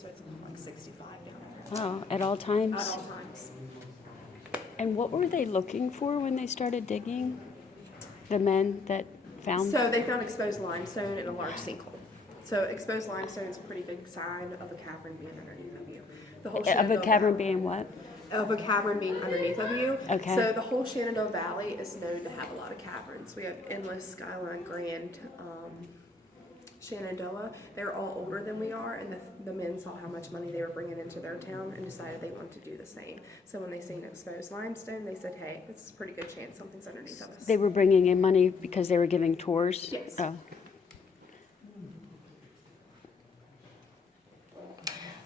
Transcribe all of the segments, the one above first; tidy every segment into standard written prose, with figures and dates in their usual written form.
so it's like 65 down Oh, at all there. times? At all times. And what were they looking for when they started digging? The men that found? So they found exposed limestone in a large sinkhole. So exposed limestone is a pretty big sign of a cavern being underneath of you. The whole Of a Shenandoah cavern Valley- being what? Of a cavern being underneath of you. Okay. So the whole Shenandoah Valley is known to have a lot of caverns. We have Endless, Skyline, Grand, Shenandoah. They're all older than we are, and the men saw how much money they were bringing into their town and decided they wanted to do the same. So when they seen exposed limestone, they said, hey, it's a pretty good chance something's underneath of us. They were bringing in money because they were giving tours? Yes. Oh.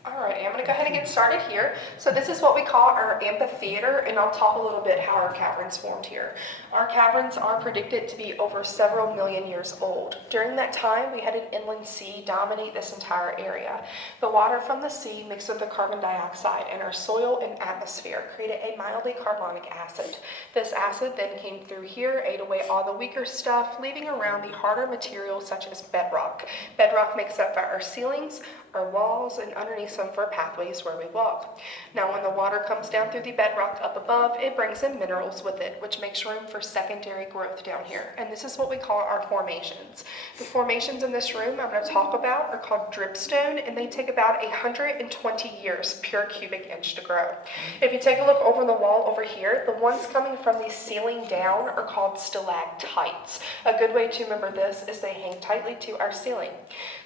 All right, I'm going to go ahead and get started here. So this is what we call our amphitheater, and I'll talk a little bit how our caverns formed here. Our caverns are predicted to be over several million years old. During that time, we had an inland sea dominate this entire area. The water from the sea mixed with the carbon dioxide in our soil and atmosphere created a mildly carbonic acid. This acid then came through here, ate away all the weaker stuff, leaving around the harder materials such as bedrock. Bedrock makes up our ceilings, our walls, and underneath some of our pathways where we walk. Now when the water comes down through the bedrock up above, it brings in minerals with it, which makes room for secondary growth down here. And this is what we call our formations. The formations in this room I'm going to talk about are called dripstone, and they take about 120 years pure cubic inch to grow. If you take a look over the wall over here, the ones coming from the ceiling down are called stalactites. A good way to remember this is they hang tightly to our ceiling.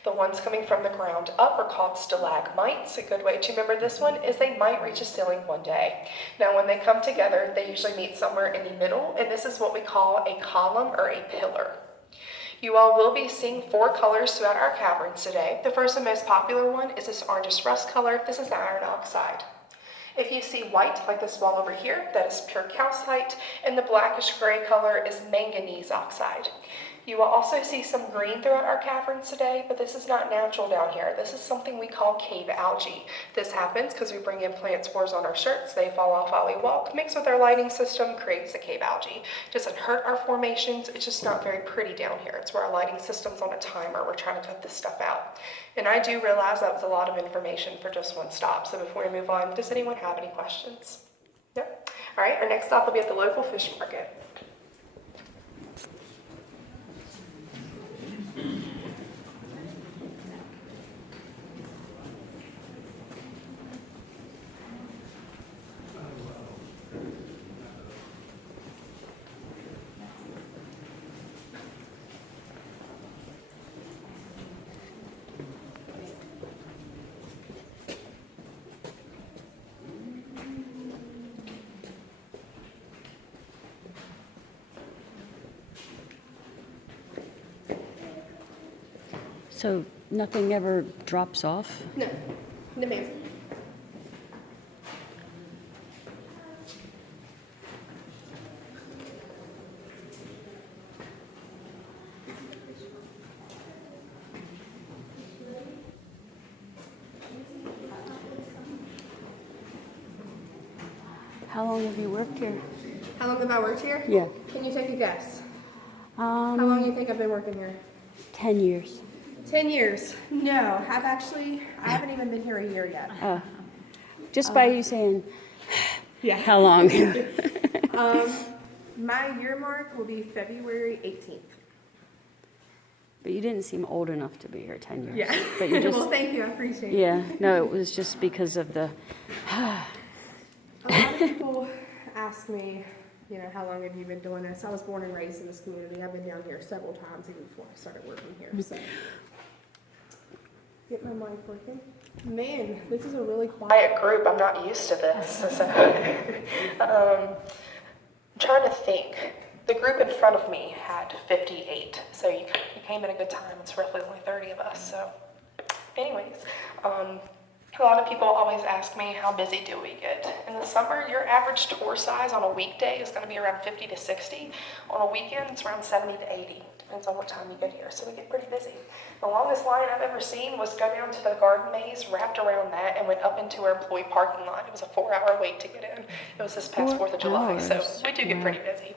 The ones coming from the ground up are called stalagmites. A good way to remember this one is they might reach a ceiling one day. Now when they come together, they usually meet somewhere in the middle, and this is what we call a column or a pillar. You all will be seeing 4 colors throughout our caverns today. The first and most popular one is this orangish rust color. This is iron oxide. If you see white, like this wall over here, that is pure calcite, and the blackish gray color is manganese oxide. You will also see some green throughout our caverns today, but this is not natural down here. This is something we call cave algae. This happens because we bring in plant spores on our shirts, they fall off while we walk, mix with our lighting system, creates the cave algae. It doesn't hurt our formations, it's just not very pretty down here. It's where our lighting system's on a timer, we're trying to cut this stuff out. And I do realize that was a lot of information for just one stop, so before we move on, does anyone have any questions? No? All right, our next stop will be at the local fish market. So nothing ever drops off? No, no ma'am. How long have you worked here? How long have I worked here? Yeah. Can you take a guess? How long do you think I've been working here? 10 years. 10 years. No, I haven't even been here a year yet. Just by you saying, Yeah. how long? My year mark will be February 18th. But you didn't seem old enough to be here 10 years. Yeah. But you just, Well, thank you. I appreciate it. yeah, no, it was just because of the, A lot of people ask me, how long have you been doing this? I was born and raised in this community. I've been down here several times even before I started working here. So, get my mic working. Man, this is a really quiet group. I'm not used to this. So, I'm trying to think. The group in front of me had 58. So you came at a good time. It's roughly only 30 of us. So, anyways, a lot of people always ask me, how busy do we get? In the summer, your average tour size on a weekday is going to be around 50 to 60. On a weekend, it's around 70 to 80. Depends on what time you get here. So we get pretty busy. The longest line I've ever seen was go down to the garden maze, wrapped around that, and went up into our employee parking lot. It was a 4-hour wait to get in. It was this past 4th of July. So we do get pretty busy.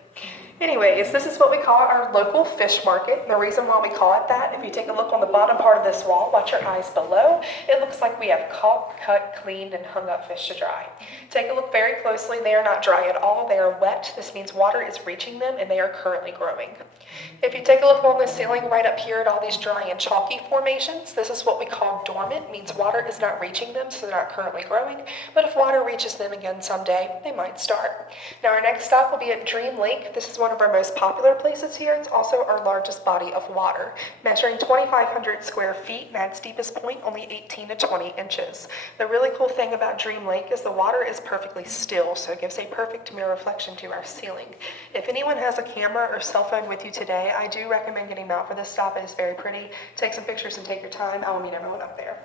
Anyways, this is what we call our local fish market. The reason why we call it that, if you take a look on the bottom part of this wall, watch your eyes below, it looks like we have caught, cut, cleaned, and hung up fish to dry. Take a look very closely. They are not dry at all. They are wet. This means water is reaching them and they are currently growing. If you take a look on the ceiling right up here at all these dry and chalky formations, this is what we call dormant, means water is not reaching them, so they're not currently growing, but if water reaches them again someday, they might start. Now our next stop will be at Dream Lake. This is one of our most popular places here. It's also our largest body of water, measuring 2,500 square feet, and at its deepest point, only 18 to 20 inches. The really cool thing about Dream Lake is the water is perfectly still, so it gives a perfect mirror reflection to our ceiling. If anyone has a camera or cell phone with you today, I do recommend getting out for this stop. It is very pretty. Take some pictures and take your time. I will meet everyone up there.